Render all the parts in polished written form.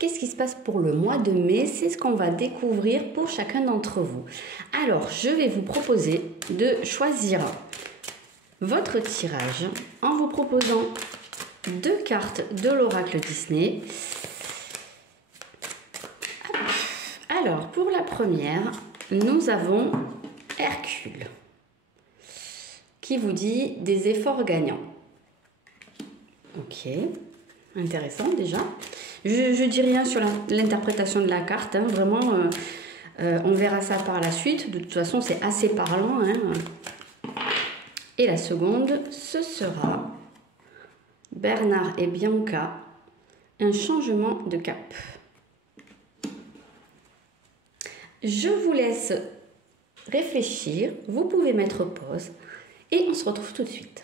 Qu'est-ce qui se passe pour le mois de mai? C'est ce qu'on va découvrir pour chacun d'entre vous. Alors, je vais vous proposer de choisir votre tirage en vous proposant 2 cartes de l'oracle Disney. Alors, pour la première, nous avons Hercule qui vous dit des efforts gagnants. Ok, intéressant déjà. Je dis rien sur l'interprétation de la carte, hein, vraiment, on verra ça par la suite. De toute façon, c'est assez parlant. Hein. Et la seconde, ce sera Bernard et Bianca, un changement de cap. Je vous laisse réfléchir, vous pouvez mettre pause et on se retrouve tout de suite.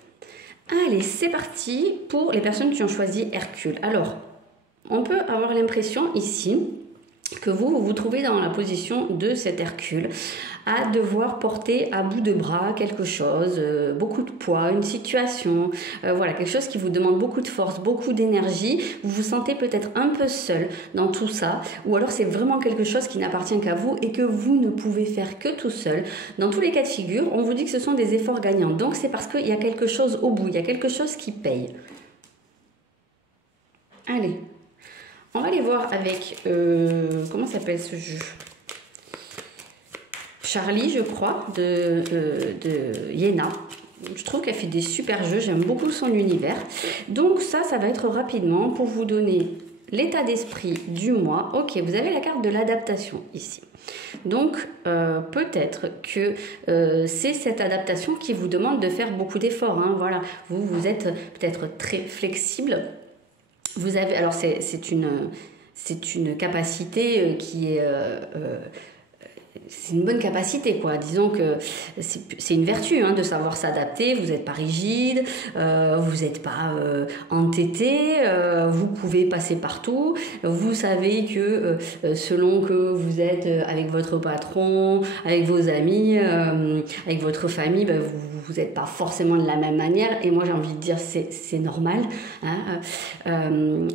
Allez, c'est parti pour les personnes qui ont choisi Hercule. Alors, on peut avoir l'impression ici que vous vous trouvez dans la position de cet Hercule, à devoir porter à bout de bras quelque chose, beaucoup de poids, une situation, voilà, quelque chose qui vous demande beaucoup de force, beaucoup d'énergie. Vous vous sentez peut-être un peu seul dans tout ça, ou alors c'est vraiment quelque chose qui n'appartient qu'à vous et que vous ne pouvez faire que tout seul. Dans tous les cas de figure, on vous dit que ce sont des efforts gagnants. Donc c'est parce qu'il y a quelque chose au bout, il y a quelque chose qui paye. Allez. On va aller voir avec, comment s'appelle ce jeu? Charlie, je crois, de Yéna. Je trouve qu'elle fait des super jeux, j'aime beaucoup son univers. Donc ça va être rapidement pour vous donner l'état d'esprit du mois. Ok, vous avez la carte de l'adaptation ici. Donc peut-être que c'est cette adaptation qui vous demande de faire beaucoup d'efforts. Hein, voilà, vous êtes peut-être très flexible. Vous avez, alors c'est une capacité qui est, c'est une bonne capacité quoi. Disons que c'est une vertu hein, de savoir s'adapter. Vous n'êtes pas rigide, vous n'êtes pas entêté, vous pouvez passer partout. Vous savez que selon que vous êtes avec votre patron, avec vos amis, avec votre famille, ben, vous n'êtes pas forcément de la même manière. Et moi j'ai envie de dire c'est normal. Hein.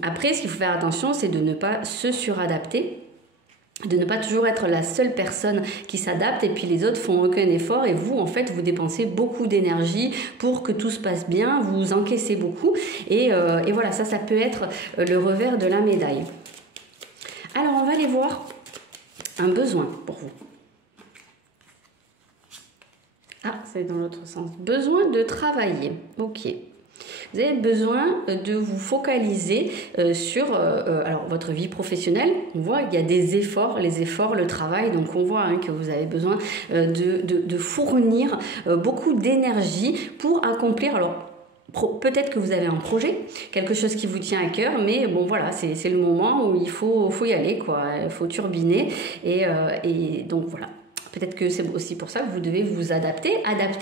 Après, ce qu'il faut faire attention, c'est de ne pas se suradapter. De ne pas toujours être la seule personne qui s'adapte et puis les autres font aucun effort et vous en fait vous dépensez beaucoup d'énergie pour que tout se passe bien, vous encaissez beaucoup et voilà ça peut être le revers de la médaille. Alors on va aller voir un besoin pour vous. Ah, c'est dans l'autre sens. Besoin de travailler. Ok. Vous avez besoin de vous focaliser sur alors, votre vie professionnelle. On voit qu'il y a des efforts, les efforts, le travail. Donc, on voit hein, que vous avez besoin de fournir beaucoup d'énergie pour accomplir... Alors, peut-être que vous avez un projet, quelque chose qui vous tient à cœur, mais bon voilà, c'est le moment où il faut y aller, quoi. Il faut turbiner et donc voilà. Peut-être que c'est aussi pour ça que vous devez vous adapter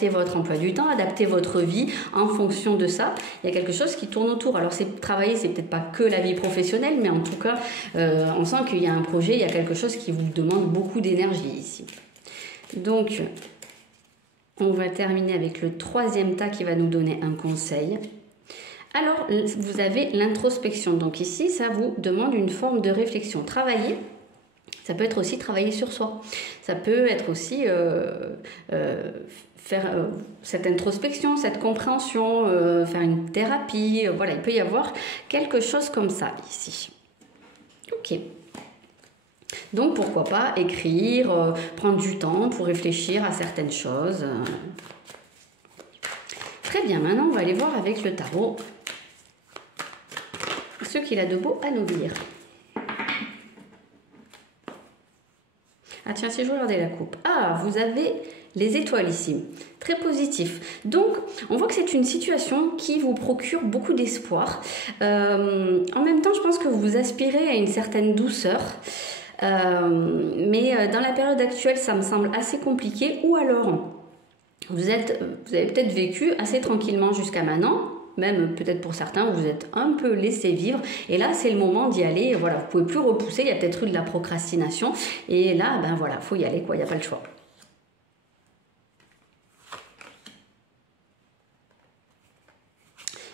votre emploi du temps, adapter votre vie en fonction de ça. Il y a quelque chose qui tourne autour. Alors travailler, c'est peut-être pas que la vie professionnelle, mais en tout cas, on sent qu'il y a un projet, il y a quelque chose qui vous demande beaucoup d'énergie ici. Donc, on va terminer avec le 3e tas qui va nous donner un conseil. Alors, vous avez l'introspection. Donc ici, ça vous demande une forme de réflexion. Travailler. Ça peut être aussi travailler sur soi. Ça peut être aussi faire cette introspection, cette compréhension, faire une thérapie. Voilà, il peut y avoir quelque chose comme ça ici. Ok. Donc pourquoi pas écrire, prendre du temps pour réfléchir à certaines choses. Très bien, maintenant on va aller voir avec le tarot ce qu'il a de beau à nous dire. Ah tiens, si je regardais la coupe. Ah, vous avez les étoiles ici. Très positif. Donc, on voit que c'est une situation qui vous procure beaucoup d'espoir. En même temps, je pense que vous aspirez à une certaine douceur. Mais dans la période actuelle, ça me semble assez compliqué. Ou alors, vous avez peut-être vécu assez tranquillement jusqu'à maintenant. Même peut-être pour certains, vous êtes un peu laissé vivre. Et là, c'est le moment d'y aller. Voilà, vous pouvez plus repousser. Il y a peut-être eu de la procrastination. Et là, ben voilà, faut y aller, quoi. Il n'y a pas le choix.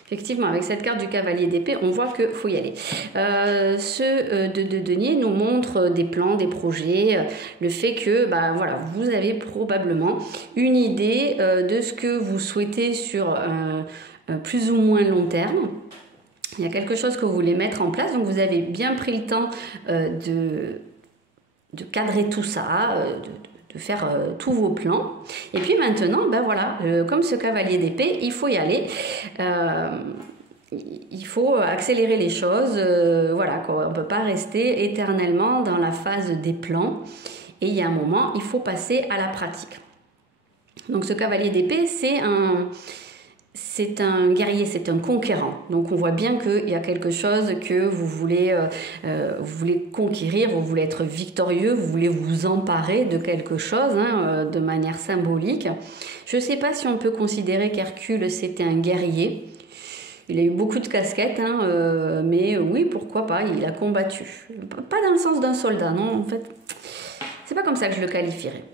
Effectivement, avec cette carte du cavalier d'épée, on voit qu'il faut y aller. Ce de denier nous montre des plans, des projets, le fait que voilà, vous avez probablement une idée de ce que vous souhaitez sur plus ou moins long terme. Il y a quelque chose que vous voulez mettre en place, donc vous avez bien pris le temps de cadrer tout ça, de faire tous vos plans. Et puis maintenant, voilà, comme ce cavalier d'épée, il faut y aller. Il faut accélérer les choses. Voilà, quoi. On ne peut pas rester éternellement dans la phase des plans. Et il y a un moment, il faut passer à la pratique. Donc ce cavalier d'épée, c'est un guerrier, c'est un conquérant. Donc on voit bien qu'il y a quelque chose que vous voulez conquérir, vous voulez être victorieux, vous voulez vous emparer de quelque chose de manière symbolique. Je ne sais pas si on peut considérer qu'Hercule c'était un guerrier. Il a eu beaucoup de casquettes, mais oui, pourquoi pas, il a combattu. Pas dans le sens d'un soldat, non, en fait, c'est pas comme ça que je le qualifierais.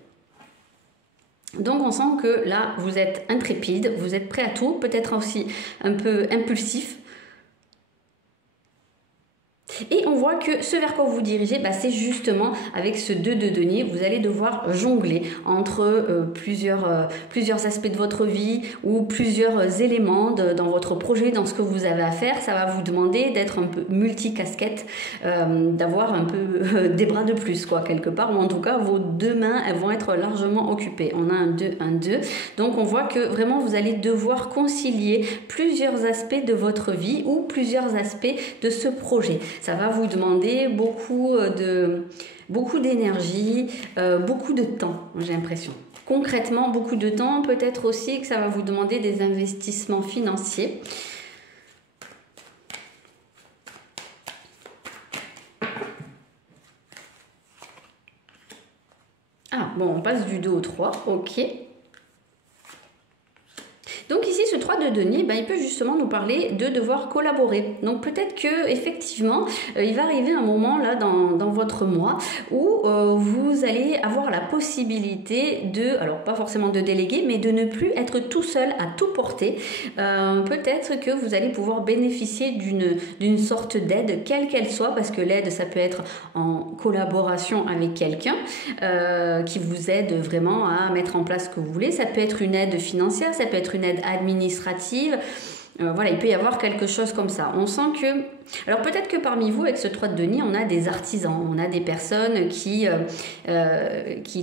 Donc on sent que là, vous êtes intrépide, vous êtes prêt à tout, peut-être aussi un peu impulsif. Et on voit que ce vers quoi vous vous dirigez, c'est justement avec ce 2 de denier, vous allez devoir jongler entre plusieurs aspects de votre vie ou plusieurs éléments dans votre projet, dans ce que vous avez à faire. Ça va vous demander d'être un peu multicasquette, d'avoir un peu des bras de plus, quoi, quelque part, ou en tout cas vos deux mains, elles vont être largement occupées. On a un 2, un 2. Donc on voit que vraiment vous allez devoir concilier plusieurs aspects de votre vie ou plusieurs aspects de ce projet. Ça va vous demander beaucoup d'énergie, beaucoup de temps, j'ai l'impression. Concrètement, beaucoup de temps, peut-être aussi que ça va vous demander des investissements financiers. Ah, bon, on passe du 2 au 3, ok. Donc ici, ce 3 de denier, il peut justement nous parler de devoir collaborer. Donc peut-être que effectivement, il va arriver un moment là dans votre mois où vous allez avoir la possibilité alors pas forcément de déléguer, mais de ne plus être tout seul à tout porter. Peut-être que vous allez pouvoir bénéficier d'une sorte d'aide, quelle qu'elle soit, parce que l'aide, ça peut être en collaboration avec quelqu'un qui vous aide vraiment à mettre en place ce que vous voulez. Ça peut être une aide financière, ça peut être une aide administrative. Voilà, il peut y avoir quelque chose comme ça. On sent que... Alors peut-être que parmi vous, avec ce 3 de denier, on a des artisans, on a des personnes qui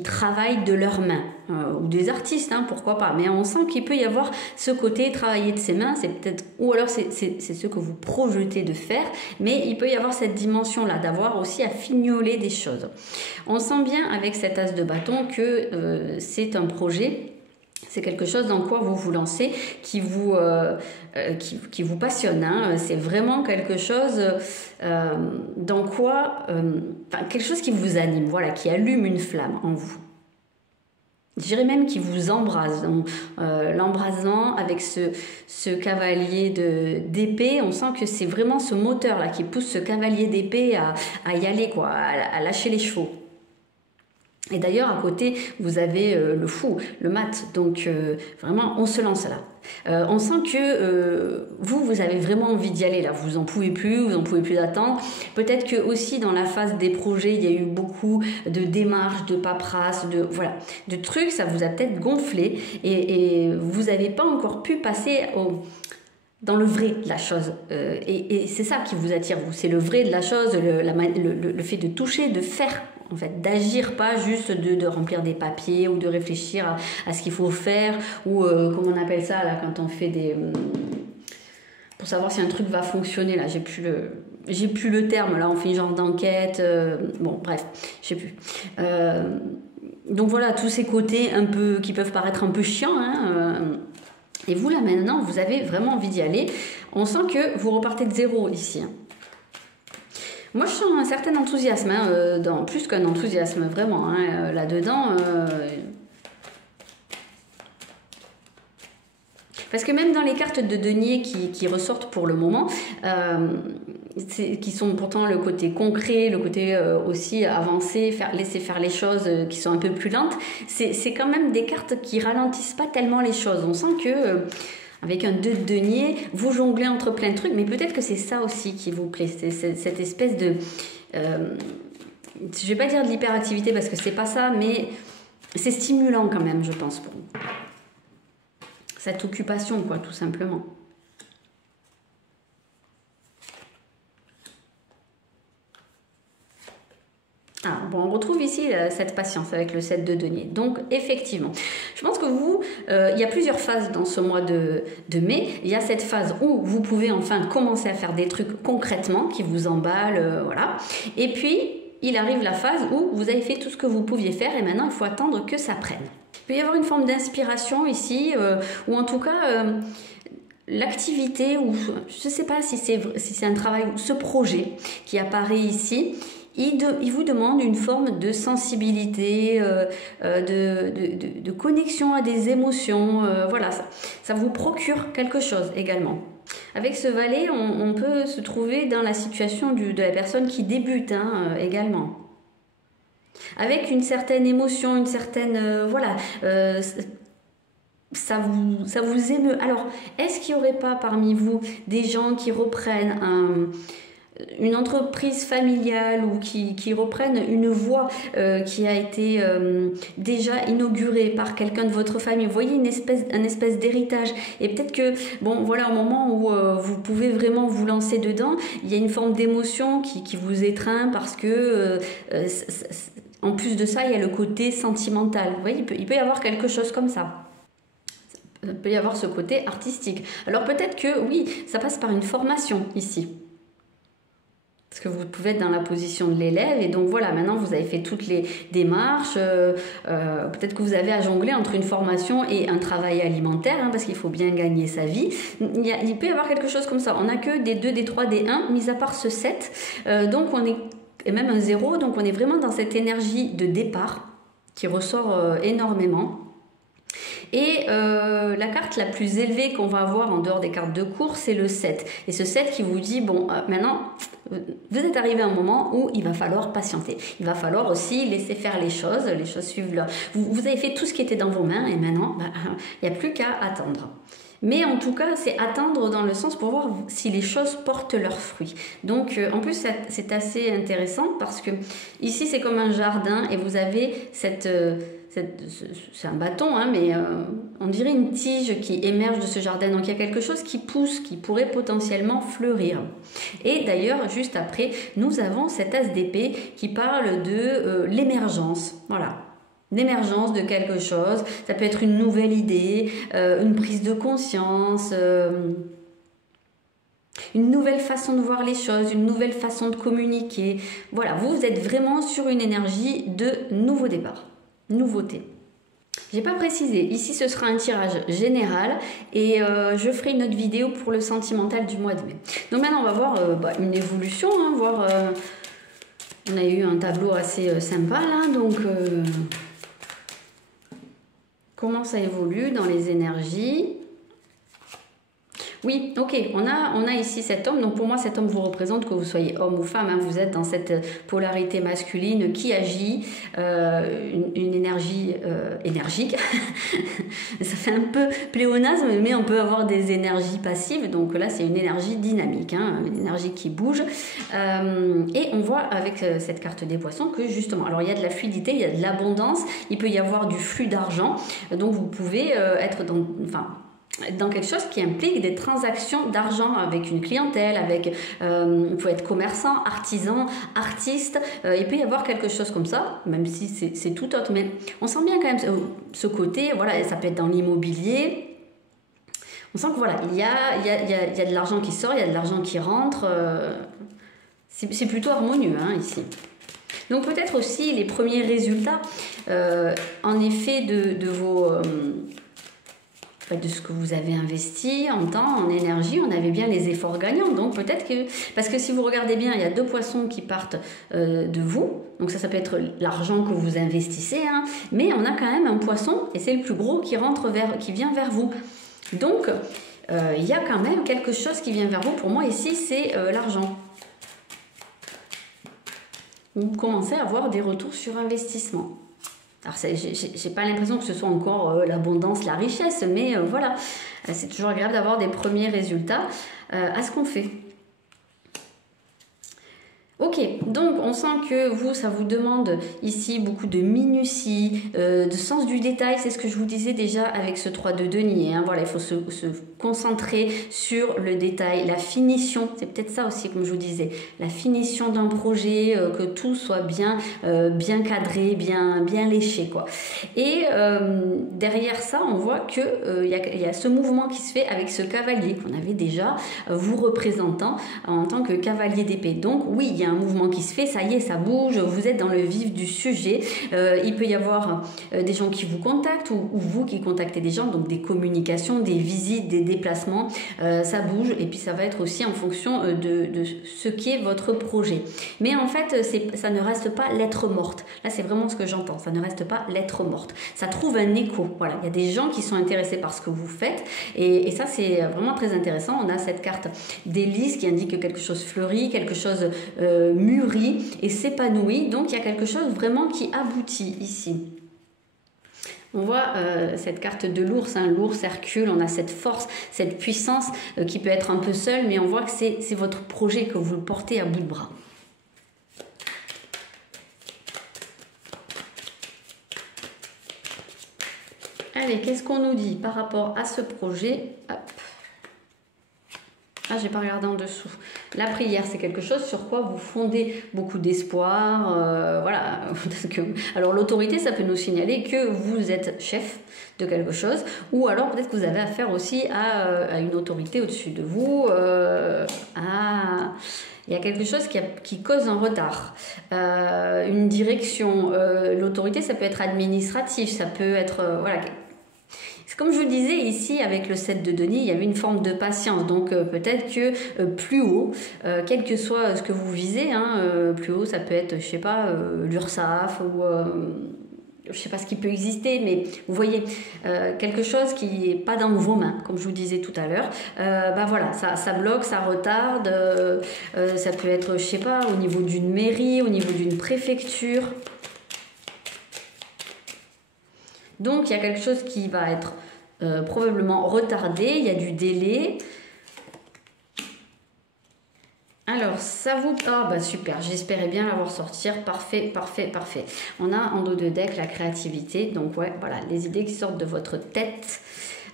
travaillent de leurs mains, ou des artistes, pourquoi pas. Mais on sent qu'il peut y avoir ce côté travailler de ses mains, c'est peut-être, ou alors c'est ce que vous projetez de faire, mais il peut y avoir cette dimension-là, d'avoir aussi à fignoler des choses. On sent bien avec cet as de bâton que c'est un projet. C'est quelque chose dans quoi vous vous lancez, qui vous passionne. C'est vraiment quelque chose dans quoi... quelque chose qui vous anime, voilà, qui allume une flamme en vous. Je dirais même qui vous embrase. L'embrasement avec ce cavalier d'épée, on sent que c'est vraiment ce moteur-là qui pousse ce cavalier d'épée à y aller, quoi, à lâcher les chevaux. Et d'ailleurs, à côté, vous avez le fou, le mat. Donc, vraiment, on se lance là. On sent que vous avez vraiment envie d'y aller là. Vous en pouvez plus d'attendre. Peut-être que aussi dans la phase des projets, il y a eu beaucoup de démarches, de paperasse, de trucs. Ça vous a peut-être gonflé et vous n'avez pas encore pu passer dans le vrai de la chose. Et c'est ça qui vous attire, vous. C'est le vrai de la chose, le fait de toucher, de faire. En fait, d'agir, pas juste de remplir des papiers ou de réfléchir à ce qu'il faut faire ou comment on appelle ça là quand on fait pour savoir si un truc va fonctionner là. J'ai plus le terme là. On fait une genre d'enquête. Bon, bref, je sais plus. Donc voilà, tous ces côtés un peu qui peuvent paraître un peu chiants. Et vous là maintenant, vous avez vraiment envie d'y aller. On sent que vous repartez de zéro ici. Moi, je sens un certain enthousiasme, plus qu'un enthousiasme, vraiment, là-dedans. Parce que même dans les cartes de denier qui ressortent pour le moment, qui sont pourtant le côté concret, le côté aussi avancé, laisser faire les choses qui sont un peu plus lentes, c'est quand même des cartes qui ralentissent pas tellement les choses. On sent que... Avec un 2 de denier, vous jonglez entre plein de trucs, mais peut-être que c'est ça aussi qui vous plaît, c'est cette espèce de... je vais pas dire de l'hyperactivité parce que c'est pas ça, mais c'est stimulant quand même, je pense, pour vous. Cette occupation, quoi, tout simplement. Ah, bon, on retrouve ici cette patience avec le 7 de denier. Donc, effectivement, je pense que vous, il y a plusieurs phases dans ce mois de mai. Il y a cette phase où vous pouvez enfin commencer à faire des trucs concrètement qui vous emballent, voilà. Et puis, il arrive la phase où vous avez fait tout ce que vous pouviez faire et maintenant, il faut attendre que ça prenne. Il peut y avoir une forme d'inspiration ici, ou en tout cas... l'activité, ou je ne sais pas si c'est un travail, ce projet qui apparaît ici, il vous demande une forme de sensibilité, de connexion à des émotions. Voilà, ça vous procure quelque chose également. Avec ce valet, on peut se trouver dans la situation de la personne qui débute également. Avec une certaine émotion, une certaine... voilà... ça vous émeut. Alors, est-ce qu'il n'y aurait pas parmi vous des gens qui reprennent une entreprise familiale ou qui reprennent une voie qui a été déjà inaugurée par quelqu'un de votre famille? Vous voyez, un espèce d'héritage. Et peut-être que, bon, voilà, au moment où vous pouvez vraiment vous lancer dedans, il y a une forme d'émotion qui vous étreint parce que... en plus de ça, il y a le côté sentimental. Vous voyez, il peut y avoir quelque chose comme ça. Il peut y avoir ce côté artistique. Alors peut-être que, oui, ça passe par une formation ici. Parce que vous pouvez être dans la position de l'élève et donc voilà, maintenant vous avez fait toutes les démarches. Peut-être que vous avez à jongler entre une formation et un travail alimentaire, parce qu'il faut bien gagner sa vie. Il peut y avoir quelque chose comme ça. On n'a que des 2, des 3, des 1, mis à part ce 7. Donc on est, et même un 0, donc on est vraiment dans cette énergie de départ qui ressort énormément. Et la carte la plus élevée qu'on va avoir en dehors des cartes de cours, c'est le 7. Et ce 7 qui vous dit, bon, maintenant, vous êtes arrivé à un moment où il va falloir patienter. Il va falloir aussi laisser faire les choses suivent là. Vous avez fait tout ce qui était dans vos mains et maintenant, il n'y a plus qu'à attendre. Mais en tout cas, c'est attendre dans le sens pour voir si les choses portent leurs fruits. Donc, en plus, c'est assez intéressant parce que ici, c'est comme un jardin et vous avez c'est un bâton, mais on dirait une tige qui émerge de ce jardin. Donc, il y a quelque chose qui pousse, qui pourrait potentiellement fleurir. Et d'ailleurs, juste après, nous avons cet as d'épée qui parle de l'émergence. Voilà. L'émergence de quelque chose, ça peut être une nouvelle idée, une prise de conscience, une nouvelle façon de voir les choses, une nouvelle façon de communiquer. Voilà, vous êtes vraiment sur une énergie de nouveau départ, nouveauté. J'ai pas précisé, ici ce sera un tirage général et je ferai une autre vidéo pour le sentimental du mois de mai. Donc maintenant on va voir une évolution, voir, on a eu un tableau assez sympa là, donc... comment ça évolue dans les énergies? Oui, ok, on a ici cet homme. Donc pour moi, cet homme vous représente, que vous soyez homme ou femme. Vous êtes dans cette polarité masculine qui agit, une énergie énergique. Ça fait un peu pléonasme, mais on peut avoir des énergies passives. Donc là, c'est une énergie dynamique, une énergie qui bouge. Et on voit avec cette carte des poissons que justement, alors il y a de la fluidité, il y a de l'abondance, il peut y avoir du flux d'argent. Donc vous pouvez être dans quelque chose qui implique des transactions d'argent avec une clientèle, avec il faut être commerçant, artisan, artiste, il peut y avoir quelque chose comme ça, même si c'est tout autre, mais on sent bien quand même ce côté, voilà, ça peut être dans l'immobilier. On sent que voilà, il y a de l'argent qui sort, il y a de l'argent qui rentre, c'est plutôt harmonieux ici. Donc peut-être aussi les premiers résultats, en effet, de vos... de ce que vous avez investi en temps, en énergie, on avait bien les efforts gagnants. Donc peut-être que... Parce que si vous regardez bien, il y a 2 poissons qui partent de vous. Donc ça peut être l'argent que vous investissez. Mais on a quand même un poisson, et c'est le plus gros, qui vient vers vous. Donc il y a quand même quelque chose qui vient vers vous. Pour moi ici, c'est l'argent. Vous commencez à avoir des retours sur investissement. Alors, j'ai pas l'impression que ce soit encore l'abondance, la richesse, mais voilà. C'est toujours agréable d'avoir des premiers résultats à ce qu'on fait. Ok, donc on sent que vous, ça vous demande ici beaucoup de minutie, de sens du détail, c'est ce que je vous disais déjà avec ce 3 de denier. Hein. Voilà, il faut se concentrer sur le détail, la finition, c'est peut-être ça aussi comme je vous disais, la finition d'un projet, que tout soit bien cadré, bien léché quoi. Et derrière ça, on voit que il y a ce mouvement qui se fait avec ce cavalier qu'on avait déjà vous représentant en tant que cavalier d'épée. Donc oui, il y a un mouvement qui se fait, ça y est, ça bouge, vous êtes dans le vif du sujet. Il peut y avoir des gens qui vous contactent ou vous qui contactez des gens, donc des communications, des visites, des déplacements, ça bouge et puis ça va être aussi en fonction de ce qui est votre projet. Mais en fait, ça ne reste pas lettre morte. Là, c'est vraiment ce que j'entends, ça ne reste pas lettre morte. Ça trouve un écho. Voilà, il y a des gens qui sont intéressés par ce que vous faites et ça, c'est vraiment très intéressant. On a cette carte d'hélice qui indique que quelque chose fleurit, quelque chose mûrit et s'épanouit. Donc, il y a quelque chose vraiment qui aboutit ici. On voit cette carte de l'ours, hein, l'ours Hercule, on a cette force, cette puissance qui peut être un peu seule, mais on voit que c'est votre projet, que vous le portez à bout de bras. Allez, qu'est-ce qu'on nous dit par rapport à ce projet? Hop. Ah, j'ai pas regardé en dessous. La prière, c'est quelque chose sur quoi vous fondez beaucoup d'espoir. Voilà. Alors, l'autorité, ça peut nous signaler que vous êtes chef de quelque chose. Ou alors, peut-être que vous avez affaire aussi à une autorité au-dessus de vous. Il y a quelque chose qui cause un retard. Une direction. L'autorité, ça peut être administratif. Ça peut être... voilà. Comme je vous le disais ici avec le 7 de denier, il y avait une forme de patience. Donc peut-être que plus haut, quel que soit ce que vous visez, hein, plus haut ça peut être, je sais pas, l'URSSAF ou je sais pas ce qui peut exister, mais vous voyez, quelque chose qui n'est pas dans vos mains, comme je vous disais tout à l'heure, voilà, ça bloque, ça retarde, ça peut être, je sais pas, au niveau d'une mairie, au niveau d'une préfecture. Donc il y a quelque chose qui va être probablement retardé, il y a du délai. Alors, ça vous... Ah bah super, j'espérais bien l'avoir sortir. Parfait, parfait, parfait. On a en dos de deck la créativité. Donc ouais, voilà, les idées qui sortent de votre tête.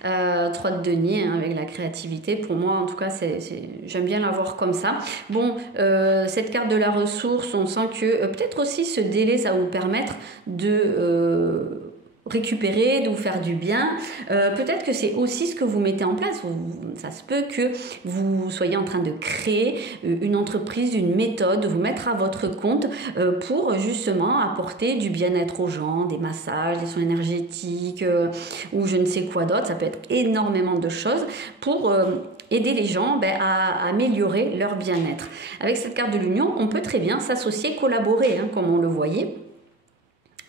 3 de denier hein, avec la créativité. Pour moi, en tout cas, j'aime bien l'avoir comme ça. Bon, cette carte de la ressource, on sent que peut-être aussi ce délai, ça va vous permettre de... récupérer, de vous faire du bien. Peut-être que c'est aussi ce que vous mettez en place. Ça se peut que vous soyez en train de créer une entreprise, une méthode, vous mettre à votre compte pour justement apporter du bien-être aux gens, des massages, des soins énergétiques ou je ne sais quoi d'autre. Ça peut être énormément de choses pour... aider les gens à améliorer leur bien-être. Avec cette carte de l'union, on peut très bien s'associer, collaborer, hein, comme on le voyait.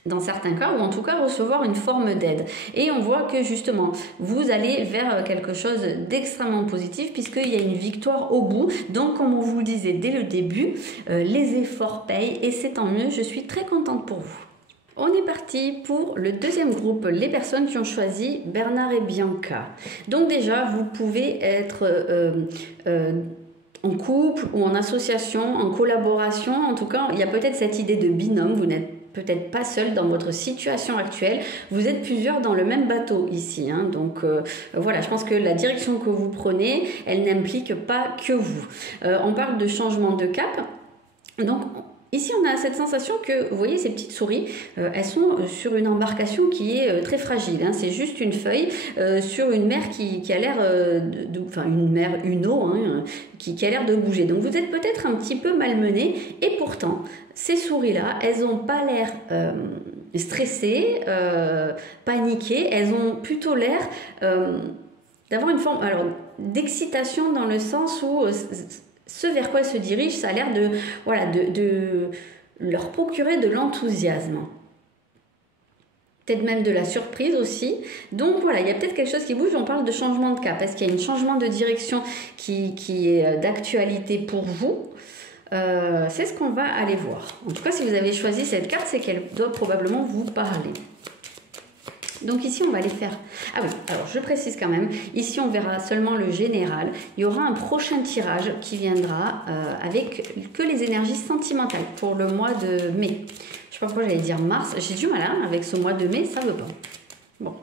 Dans certains cas, ou en tout cas recevoir une forme d'aide. Et on voit que justement, vous allez vers quelque chose d'extrêmement positif puisqu'il y a une victoire au bout. Donc, comme on vous le disait dès le début, les efforts payent et c'est tant mieux. Je suis très contente pour vous. On est parti pour le deuxième groupe, les personnes qui ont choisi Bernard et Bianca. Donc déjà, vous pouvez être... en couple ou en association, en collaboration. En tout cas, il y a peut-être cette idée de binôme. Vous n'êtes peut-être pas seul dans votre situation actuelle. Vous êtes plusieurs dans le même bateau ici. Hein. Donc voilà, je pense que la direction que vous prenez, elle n'implique pas que vous. On parle de changement de cap. Donc ici, on a cette sensation que, vous voyez, ces petites souris, elles sont sur une embarcation qui est très fragile. Hein. C'est juste une feuille sur une mer qui a l'air enfin, une eau hein, qui a l'air de bouger. Donc, vous êtes peut-être un petit peu malmené. Et pourtant, ces souris-là, elles n'ont pas l'air stressées, paniquées. Elles ont plutôt l'air d'avoir une forme d'excitation dans le sens où... ce vers quoi elles se dirigent, ça a l'air de leur procurer de l'enthousiasme. Peut-être même de la surprise aussi. Donc voilà, il y a peut-être quelque chose qui bouge. On parle de changement de cap. Est-ce qu'il y a un changement de direction qui est d'actualité pour vous? C'est ce qu'on va aller voir. En tout cas, si vous avez choisi cette carte, c'est qu'elle doit probablement vous parler. Donc ici, on va les faire... Ah oui, alors je précise quand même, ici on verra seulement le général. Il y aura un prochain tirage qui viendra avec que les énergies sentimentales pour le mois de mai. Je sais pas pourquoi j'allais dire mars, j'ai du mal hein, avec ce mois de mai, ça veut pas. Bon.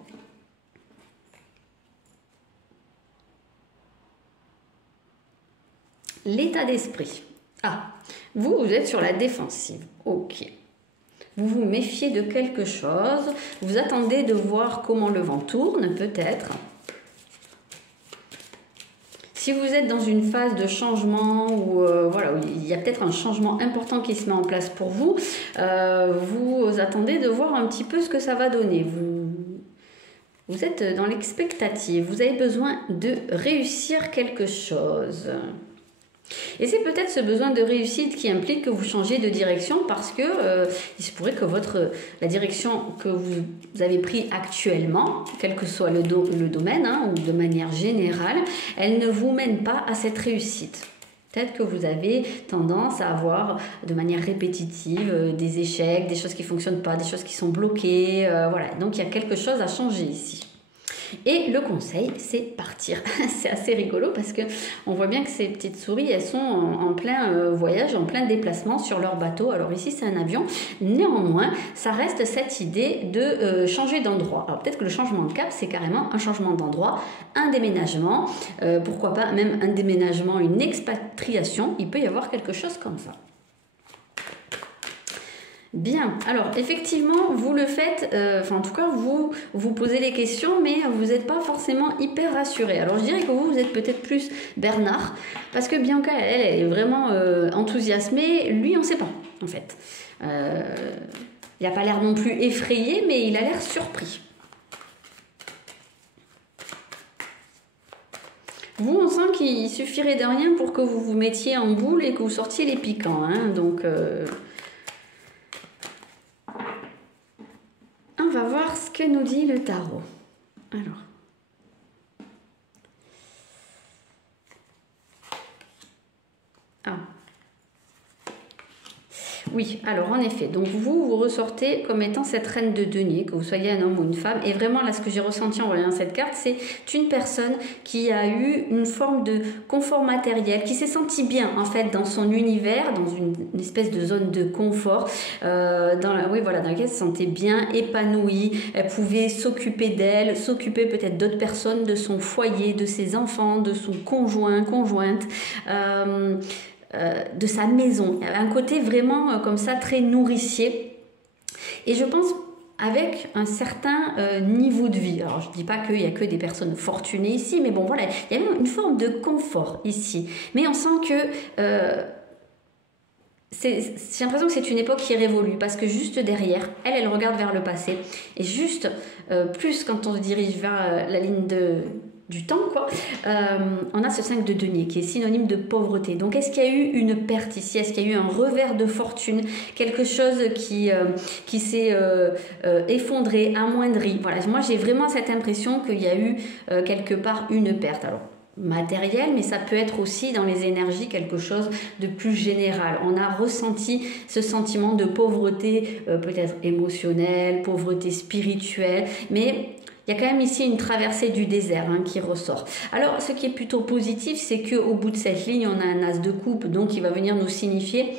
L'état d'esprit. Ah, vous êtes sur la défensive. Ok. Vous vous méfiez de quelque chose, vous attendez de voir comment le vent tourne, peut-être. Si vous êtes dans une phase de changement ou voilà, où il y a peut-être un changement important qui se met en place pour vous, vous attendez de voir un petit peu ce que ça va donner. Vous êtes dans l'expectative, vous avez besoin de réussir quelque chose. Et c'est peut-être ce besoin de réussite qui implique que vous changez de direction parce que il se pourrait que la direction que vous avez prise actuellement, quel que soit le domaine hein, ou de manière générale, elle ne vous mène pas à cette réussite. Peut-être que vous avez tendance à avoir de manière répétitive des échecs, des choses qui ne fonctionnent pas, des choses qui sont bloquées. Voilà. Donc il y a quelque chose à changer ici. Et le conseil, c'est partir. C'est assez rigolo parce que on voit bien que ces petites souris, elles sont en plein voyage, en plein déplacement sur leur bateau. Alors ici, c'est un avion. Néanmoins, ça reste cette idée de changer d'endroit. Alors peut-être que le changement de cap, c'est carrément un changement d'endroit, un déménagement, pourquoi pas même un déménagement, une expatriation. Il peut y avoir quelque chose comme ça. Bien, alors effectivement, vous le faites, enfin en tout cas, vous posez les questions, mais vous n'êtes pas forcément hyper rassuré. Alors je dirais que vous êtes peut-être plus Bernard, parce que Bianca, elle est vraiment enthousiasmée. Lui, on ne sait pas, en fait. Il n'a pas l'air non plus effrayé, mais il a l'air surpris. Vous, on sent qu'il suffirait de rien pour que vous vous mettiez en boule et que vous sortiez les piquants, hein, donc... On va voir ce que nous dit le tarot. Alors. Ah. Oui, alors en effet, donc vous ressortez comme étant cette reine de denier, que vous soyez un homme ou une femme. Et vraiment, là, ce que j'ai ressenti en voyant cette carte, c'est une personne qui a eu une forme de confort matériel, qui s'est sentie bien, en fait, dans son univers, dans une espèce de zone de confort, dans laquelle elle se sentait bien, épanouie. Elle pouvait s'occuper d'elle, s'occuper peut-être d'autres personnes, de son foyer, de ses enfants, de son conjoint, conjointe. De sa maison. Il y avait un côté vraiment comme ça très nourricier et je pense avec un certain niveau de vie. Alors je ne dis pas qu'il n'y a que des personnes fortunées ici, mais bon voilà, il y a une forme de confort ici, mais on sent que j'ai l'impression que c'est une époque qui est révolue parce que juste derrière, elle regarde vers le passé et juste plus quand on se dirige vers la ligne du temps, quoi, on a ce 5 de denier qui est synonyme de pauvreté. Donc est-ce qu'il y a eu une perte ici? Est-ce qu'il y a eu un revers de fortune? Quelque chose qui s'est effondré, amoindri? Voilà, moi j'ai vraiment cette impression qu'il y a eu quelque part une perte. Alors matériel, mais ça peut être aussi dans les énergies quelque chose de plus général. On a ressenti ce sentiment de pauvreté, peut-être émotionnelle, pauvreté spirituelle, mais il y a quand même ici une traversée du désert qui ressort. Alors, ce qui est plutôt positif, c'est qu'au bout de cette ligne, on a un as de coupe, donc il va venir nous signifier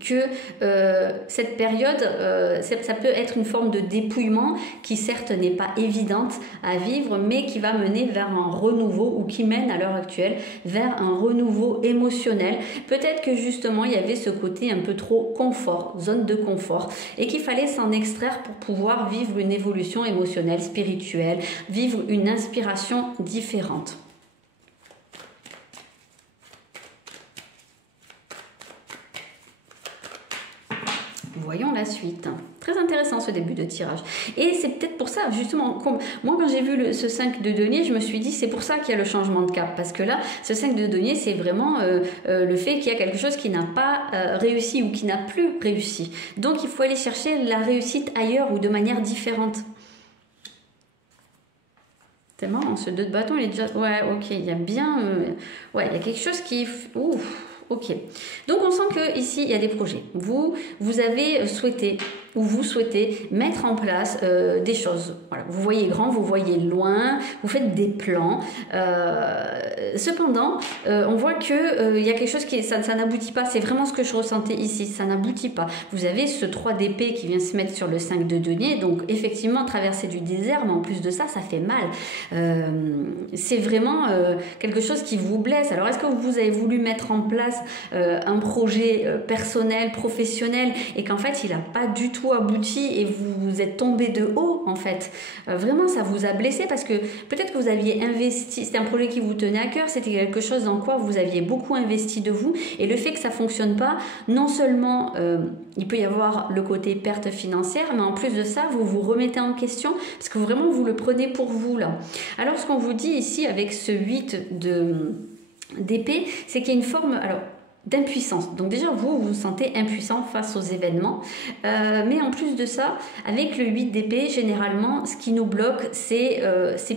que cette période, ça peut être une forme de dépouillement qui certes n'est pas évidente à vivre, mais qui va mener vers un renouveau ou qui mène à l'heure actuelle vers un renouveau émotionnel. Peut-être que justement il y avait ce côté un peu trop confort, zone de confort, et qu'il fallait s'en extraire pour pouvoir vivre une évolution émotionnelle, spirituelle, vivre une inspiration différente. Voyons la suite. Très intéressant ce début de tirage. Et c'est peut-être pour ça, justement, moi quand j'ai vu ce 5 de denier, je me suis dit c'est pour ça qu'il y a le changement de cap. Parce que là, ce 5 de denier, c'est vraiment le fait qu'il y a quelque chose qui n'a pas réussi ou qui n'a plus réussi. Donc il faut aller chercher la réussite ailleurs ou de manière différente. C'est marrant, ce 2 de bâton, il est déjà... Ouais, ok, il y a bien... Ouais, il y a quelque chose qui... Ouf. Ok, donc on sent que ici il y a des projets. Vous avez souhaité où vous souhaitez mettre en place des choses. Voilà, vous voyez grand, vous voyez loin, vous faites des plans. Cependant, on voit que il y a quelque chose qui ça n'aboutit pas. C'est vraiment ce que je ressentais ici. Ça n'aboutit pas. Vous avez ce 3 d'épée qui vient se mettre sur le 5 de denier. Donc effectivement, traverser du désert, mais en plus de ça, ça fait mal. C'est vraiment quelque chose qui vous blesse. Alors est-ce que vous avez voulu mettre en place un projet personnel, professionnel, et qu'en fait il n'a pas du tout abouti et vous êtes tombé de haut en fait? Vraiment ça vous a blessé parce que peut-être que vous aviez investi, c'était un projet qui vous tenait à cœur, c'était quelque chose dans quoi vous aviez beaucoup investi de vous, et le fait que ça fonctionne pas, non seulement il peut y avoir le côté perte financière, mais en plus de ça vous vous remettez en question parce que vraiment vous le prenez pour vous là. Alors ce qu'on vous dit ici avec ce 8 d'épée, c'est qu'il y a une forme d'impuissance. Donc déjà, vous vous sentez impuissant face aux événements. Mais en plus de ça, avec le 8 d'épée, généralement, ce qui nous bloque, c'est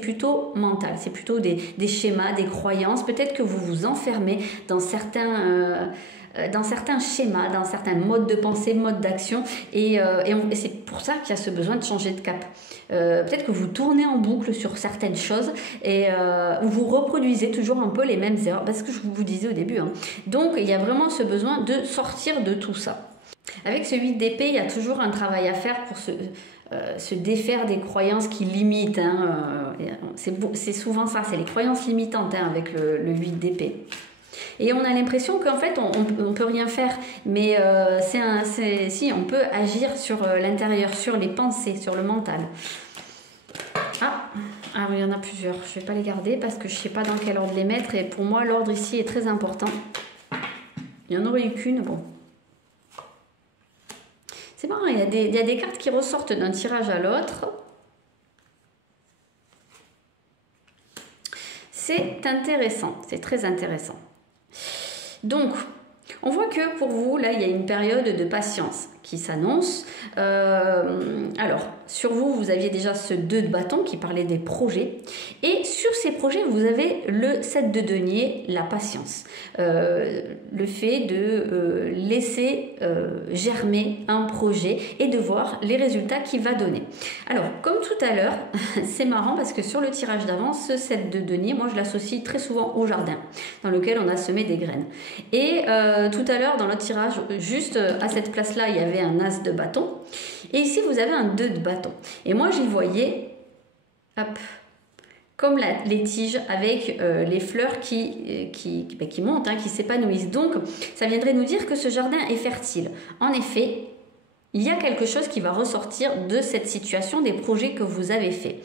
plutôt mental. C'est plutôt des schémas, des croyances. Peut-être que vous vous enfermez dans certains schémas, dans certains modes de pensée, modes d'action. Et c'est pour ça qu'il y a ce besoin de changer de cap. Peut-être que vous tournez en boucle sur certaines choses et vous reproduisez toujours un peu les mêmes erreurs, parce que je vous disais au début. Donc il y a vraiment ce besoin de sortir de tout ça. Avec ce 8 d'épée, il y a toujours un travail à faire pour se défaire des croyances qui limitent. C'est souvent ça, c'est les croyances limitantes avec le 8 d'épée. Et on a l'impression qu'en fait, on peut rien faire, mais si, on peut agir sur l'intérieur, sur les pensées, sur le mental. Ah, il y en a plusieurs. Je ne vais pas les garder parce que je ne sais pas dans quel ordre les mettre. Et pour moi, l'ordre ici est très important. Il n'y en aurait eu qu'une. Bon. C'est marrant, il y a des cartes qui ressortent d'un tirage à l'autre. C'est intéressant, c'est très intéressant. Donc, on voit que pour vous, là, il y a une période de patience qui s'annonce. Alors, sur vous, vous aviez déjà ce 2 de bâton qui parlait des projets. Et sur ces projets, vous avez le 7 de denier, la patience. Le fait de laisser germer un projet et de voir les résultats qu'il va donner. Alors, comme tout à l'heure, c'est marrant parce que sur le tirage d'avant, ce 7 de denier, moi je l'associe très souvent au jardin dans lequel on a semé des graines. Et tout à l'heure, dans l'autre tirage, juste à cette place-là, il y avait un as de bâton. Et ici, vous avez un 2 de bâton. Et moi, j'y voyais, hop, comme les tiges avec les fleurs qui montent, qui s'épanouissent. Donc, ça viendrait nous dire que ce jardin est fertile. En effet, il y a quelque chose qui va ressortir de cette situation, des projets que vous avez faits.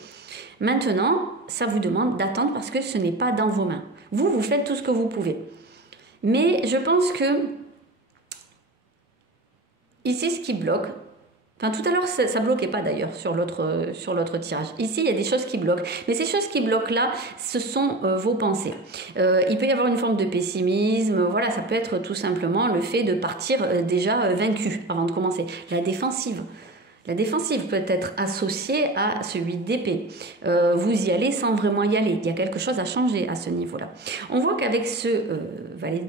Maintenant, ça vous demande d'attendre parce que ce n'est pas dans vos mains. Vous faites tout ce que vous pouvez. Mais je pense que ici, ce qui bloque, enfin tout à l'heure ça bloquait pas d'ailleurs sur l'autre tirage. Ici, il y a des choses qui bloquent. Mais ces choses qui bloquent là, ce sont vos pensées. Il peut y avoir une forme de pessimisme. Voilà, ça peut être tout simplement le fait de partir déjà vaincu avant de commencer. La défensive. La défensive peut être associée à ce 8 d'épée. Vous y allez sans vraiment y aller. Il y a quelque chose à changer à ce niveau-là. On voit qu'avec ce valet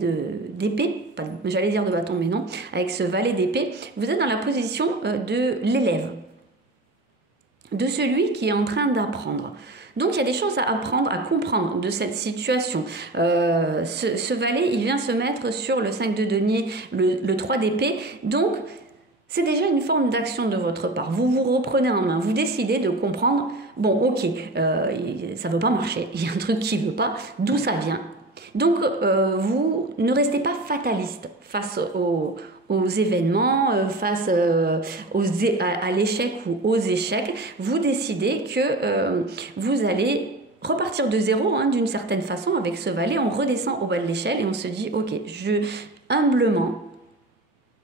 d'épée, j'allais dire de bâton, mais non, avec ce valet d'épée, vous êtes dans la position de l'élève, de celui qui est en train d'apprendre. Donc il y a des choses à apprendre, à comprendre de cette situation. Ce valet, il vient se mettre sur le 5 de denier, le 3 d'épée. Donc c'est déjà une forme d'action de votre part. Vous vous reprenez en main, vous décidez de comprendre, bon ok, ça ne veut pas marcher, il y a un truc qui ne veut pas, d'où ça vient. Donc vous ne restez pas fataliste face aux événements, face à l'échec ou aux échecs. Vous décidez que vous allez repartir de zéro d'une certaine façon avec ce valet. On redescend au bas de l'échelle et on se dit ok, humblement,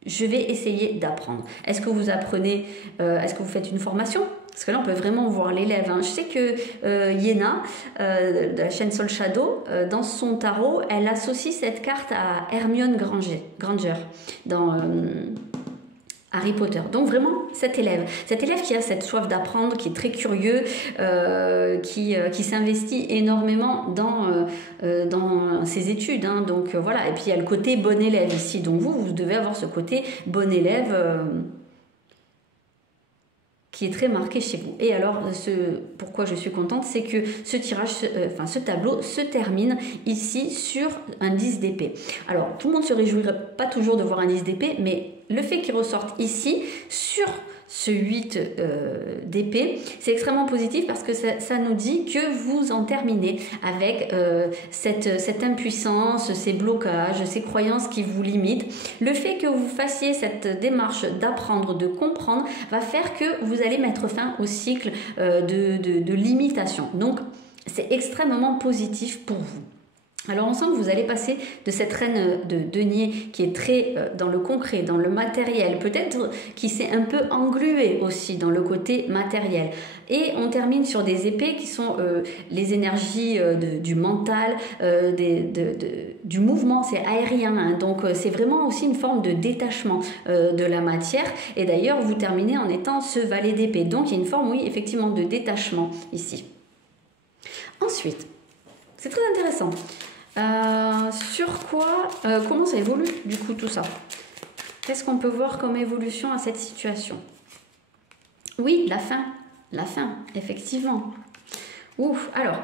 je vais essayer d'apprendre. Est-ce que vous apprenez, est-ce que vous faites une formation? Parce que là, on peut vraiment voir l'élève. Je sais que Yéna, de la chaîne Soul Shadow, dans son tarot, elle associe cette carte à Hermione Granger dans Harry Potter. Donc vraiment, cet élève qui a cette soif d'apprendre, qui est très curieux, qui s'investit énormément dans ses études. Donc voilà, et puis il y a le côté bon élève ici. Donc vous devez avoir ce côté bon élève. qui est très marqué chez vous. Et alors, pourquoi je suis contente, c'est que ce tirage, ce tableau se termine ici sur un 10 d'épée. Alors, tout le monde se réjouirait pas toujours de voir un 10 d'épée, mais le fait qu'il ressorte ici sur ce 8 d'épée, c'est extrêmement positif parce que ça nous dit que vous en terminez avec cette impuissance, ces blocages, ces croyances qui vous limitent. Le fait que vous fassiez cette démarche d'apprendre, de comprendre, va faire que vous allez mettre fin au cycle de limitation. Donc, c'est extrêmement positif pour vous. Alors on sent que vous allez passer de cette reine de denier qui est très dans le concret, dans le matériel, peut-être qui s'est un peu engluée aussi dans le côté matériel. Et on termine sur des épées qui sont les énergies du mental, du mouvement, c'est aérien, hein, donc c'est vraiment aussi une forme de détachement de la matière. Et d'ailleurs vous terminez en étant ce valet d'épée, donc il y a une forme, oui, effectivement de détachement ici. Ensuite, c'est très intéressant. Sur quoi, comment ça évolue du coup tout ça? Qu'est-ce qu'on peut voir comme évolution à cette situation? Oui, la fin, effectivement. Ouf, alors,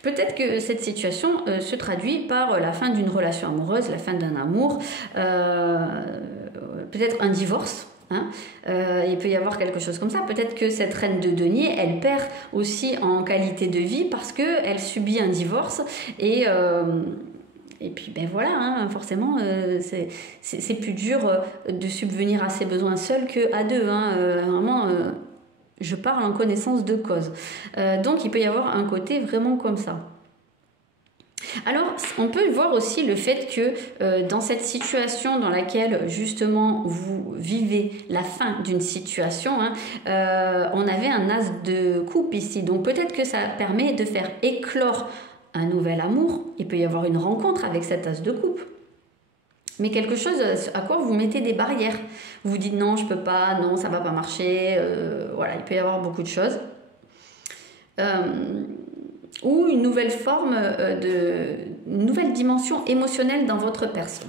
peut-être que cette situation se traduit par la fin d'une relation amoureuse, la fin d'un amour, peut-être un divorce. Hein, il peut y avoir quelque chose comme ça. Peut-être que cette reine de denier, elle perd aussi en qualité de vie parce qu'elle subit un divorce et puis ben voilà, hein, forcément c'est plus dur de subvenir à ses besoins seul qu'à deux. Hein, vraiment, je parle en connaissance de cause. Donc il peut y avoir un côté vraiment comme ça. Alors, on peut voir aussi le fait que dans cette situation dans laquelle justement vous vivez la fin d'une situation, hein, on avait un as de coupe ici. Donc peut-être que ça permet de faire éclore un nouvel amour. Il peut y avoir une rencontre avec cet as de coupe. Mais quelque chose à quoi vous mettez des barrières. Vous vous dites non, je peux pas, non, ça va pas marcher. Voilà, il peut y avoir beaucoup de choses. Ou une nouvelle forme une nouvelle dimension émotionnelle dans votre personne.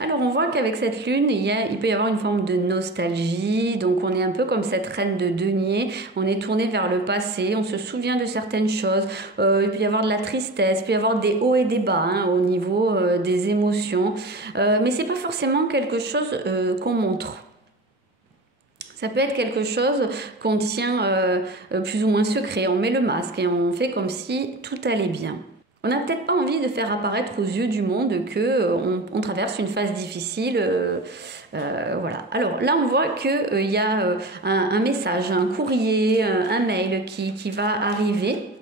Alors on voit qu'avec cette lune, il peut y avoir une forme de nostalgie, donc on est un peu comme cette reine de denier, on est tourné vers le passé, on se souvient de certaines choses, il peut y avoir de la tristesse, il peut y avoir des hauts et des bas hein, au niveau des émotions, mais c'est pas forcément quelque chose qu'on montre. Ça peut être quelque chose qu'on tient plus ou moins secret, on met le masque et on fait comme si tout allait bien. On n'a peut-être pas envie de faire apparaître aux yeux du monde qu'on traverse une phase difficile. Voilà. Alors là, on voit qu'il y a un message, un courrier, un mail qui va arriver.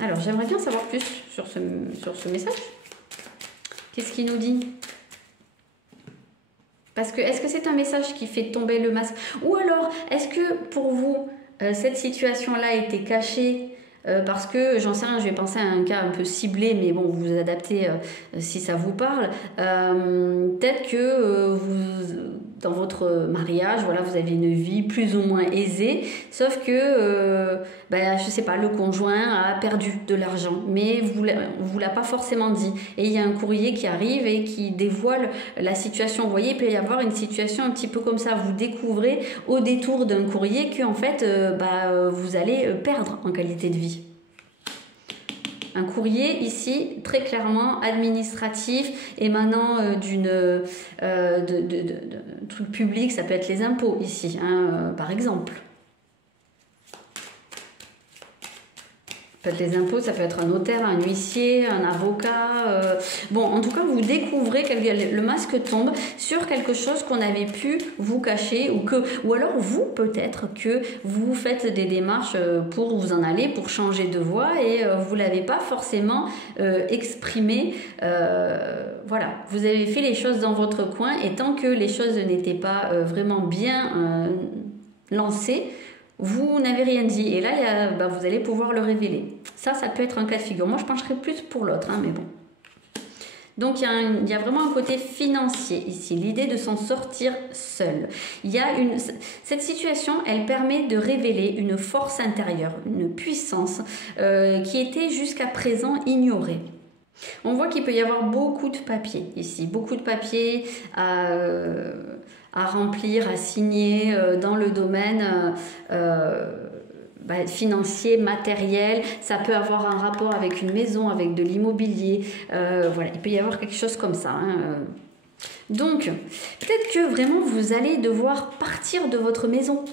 Alors, j'aimerais bien savoir plus sur ce message. Qu'est-ce qu'il nous dit ? Parce que, est-ce que c'est un message qui fait tomber le masque? Ou alors, est-ce que pour vous, cette situation-là était cachée parce que, j'en sais rien, je vais penser à un cas un peu ciblé, mais bon, vous vous adaptez si ça vous parle. Peut-être que dans votre mariage, voilà, vous avez une vie plus ou moins aisée, sauf que, je sais pas, le conjoint a perdu de l'argent, mais vous l'a pas forcément dit. Et il y a un courrier qui arrive et qui dévoile la situation. Vous voyez, il peut y avoir une situation un petit peu comme ça. Vous découvrez au détour d'un courrier que en fait, vous allez perdre en qualité de vie. Un courrier ici, très clairement administratif, émanant d'un truc public, ça peut être les impôts ici, hein, par exemple. Ça peut être les impôts, ça peut être un notaire, un huissier, un avocat. Bon, en tout cas, vous découvrez que le masque tombe sur quelque chose qu'on avait pu vous cacher ou alors vous, peut-être, que vous faites des démarches pour vous en aller, pour changer de voie et vous ne l'avez pas forcément exprimé. Voilà, vous avez fait les choses dans votre coin et tant que les choses n'étaient pas vraiment bien lancées, vous n'avez rien dit et là vous allez pouvoir le révéler. Ça peut être un cas de figure. Moi je pencherais plus pour l'autre, hein, mais bon. Donc il y a vraiment un côté financier ici, l'idée de s'en sortir seul. Cette situation, elle permet de révéler une force intérieure, une puissance qui était jusqu'à présent ignorée. On voit qu'il peut y avoir beaucoup de papiers ici, beaucoup de papiers à remplir, à signer dans le domaine financier, matériel. Ça peut avoir un rapport avec une maison, avec de l'immobilier. Voilà, il peut y avoir quelque chose comme ça. Donc, peut-être que vraiment vous allez devoir partir de votre maison.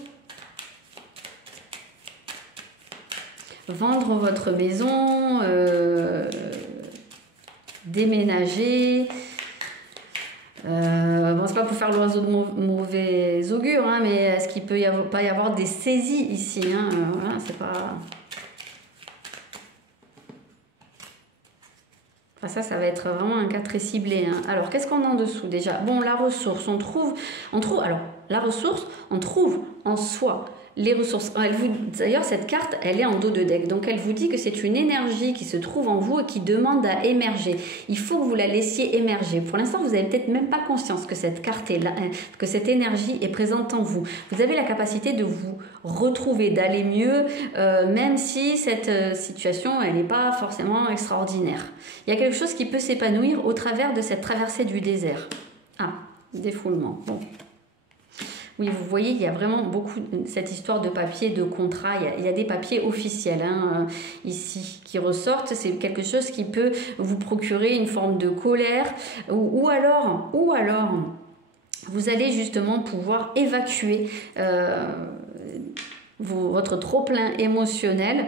Vendre votre maison, déménager. Bon, c'est pas pour faire l'oiseau de mauvais augure, mais est-ce qu'il peut pas y avoir des saisies ici, voilà, c'est pas... Enfin, ça va être vraiment un cas très ciblé. Alors, qu'est-ce qu'on a en dessous déjà? Bon, la ressource, alors, la ressource, on trouve en soi les ressources. D'ailleurs, cette carte, elle est en dos de deck. Donc, elle vous dit que c'est une énergie qui se trouve en vous et qui demande à émerger. Il faut que vous la laissiez émerger. Pour l'instant, vous n'avez peut-être même pas conscience que cette carte est là, que cette énergie est présente en vous. Vous avez la capacité de vous retrouver, d'aller mieux, même si cette situation, elle n'est pas forcément extraordinaire. Il y a quelque chose qui peut s'épanouir au travers de cette traversée du désert. Ah, défoulement. Bon. Oui, vous voyez, il y a vraiment beaucoup cette histoire de papier, de contrat. Il y a des papiers officiels ici qui ressortent. C'est quelque chose qui peut vous procurer une forme de colère ou alors, vous allez justement pouvoir évacuer votre trop-plein émotionnel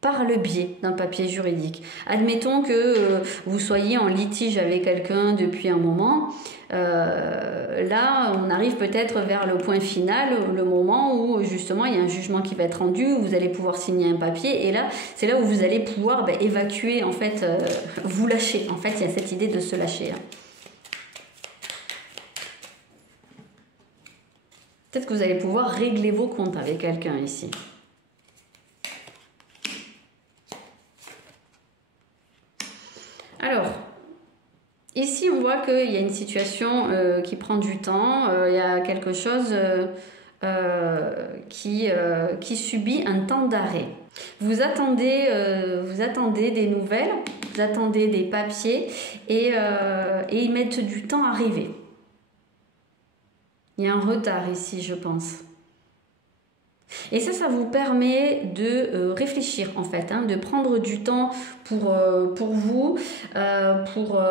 par le biais d'un papier juridique. Admettons que vous soyez en litige avec quelqu'un depuis un moment. Là, on arrive peut-être vers le point final, le moment où justement il y a un jugement qui va être rendu, où vous allez pouvoir signer un papier, et là, c'est là où vous allez pouvoir évacuer, en fait, vous lâcher. En fait, il y a cette idée de se lâcher. Peut-être que vous allez pouvoir régler vos comptes avec quelqu'un ici. Alors, ici, on voit qu'il y a une situation qui prend du temps, il y a quelque chose qui subit un temps d'arrêt. Vous attendez des nouvelles, vous attendez des papiers et ils mettent du temps à arriver. Il y a un retard ici, je pense. Et ça vous permet de réfléchir en fait, de prendre du temps pour vous, pour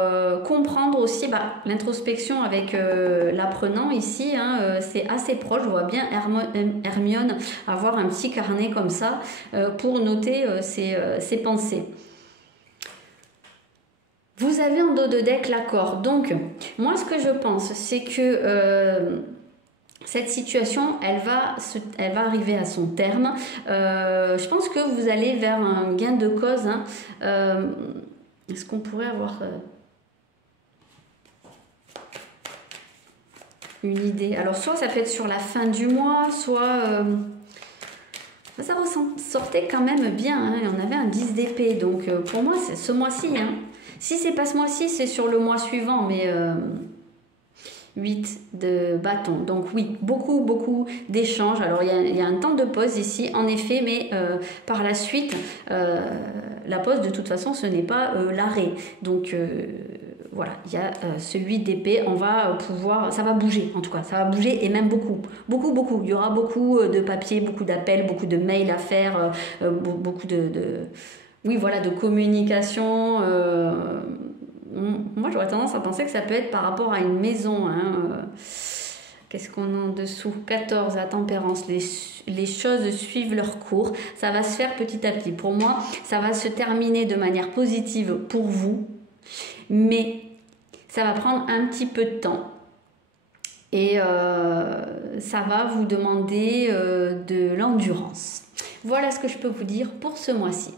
comprendre aussi l'introspection avec l'apprenant ici, c'est assez proche. Je vois bien Hermione avoir un petit carnet comme ça pour noter ses pensées. Vous avez en dos de deck l'accord. Donc, moi ce que je pense, c'est que... cette situation, elle va arriver à son terme. Je pense que vous allez vers un gain de cause. Est-ce qu'on pourrait avoir une idée? Alors, soit ça peut être sur la fin du mois, soit... ça sortait quand même bien. On avait un 10 d'épée. Donc, pour moi, c'est ce mois-ci. Si c'est pas ce mois-ci, c'est sur le mois suivant. Mais... 8 de bâton. Donc oui, beaucoup d'échanges. Alors il y a un temps de pause ici, en effet, mais par la suite, la pause de toute façon, ce n'est pas l'arrêt. Donc voilà, il y a ce 8 d'épée, on va pouvoir, ça va bouger en tout cas, ça va bouger et même beaucoup. Il y aura beaucoup de papiers, beaucoup d'appels, beaucoup de mails à faire, beaucoup oui voilà, de communication. Moi, j'aurais tendance à penser que ça peut être par rapport à une maison. Qu'est-ce qu'on a en dessous? 14, la tempérance. Les choses suivent leur cours. Ça va se faire petit à petit. Pour moi, ça va se terminer de manière positive pour vous. Mais ça va prendre un petit peu de temps. Et ça va vous demander de l'endurance. Voilà ce que je peux vous dire pour ce mois-ci.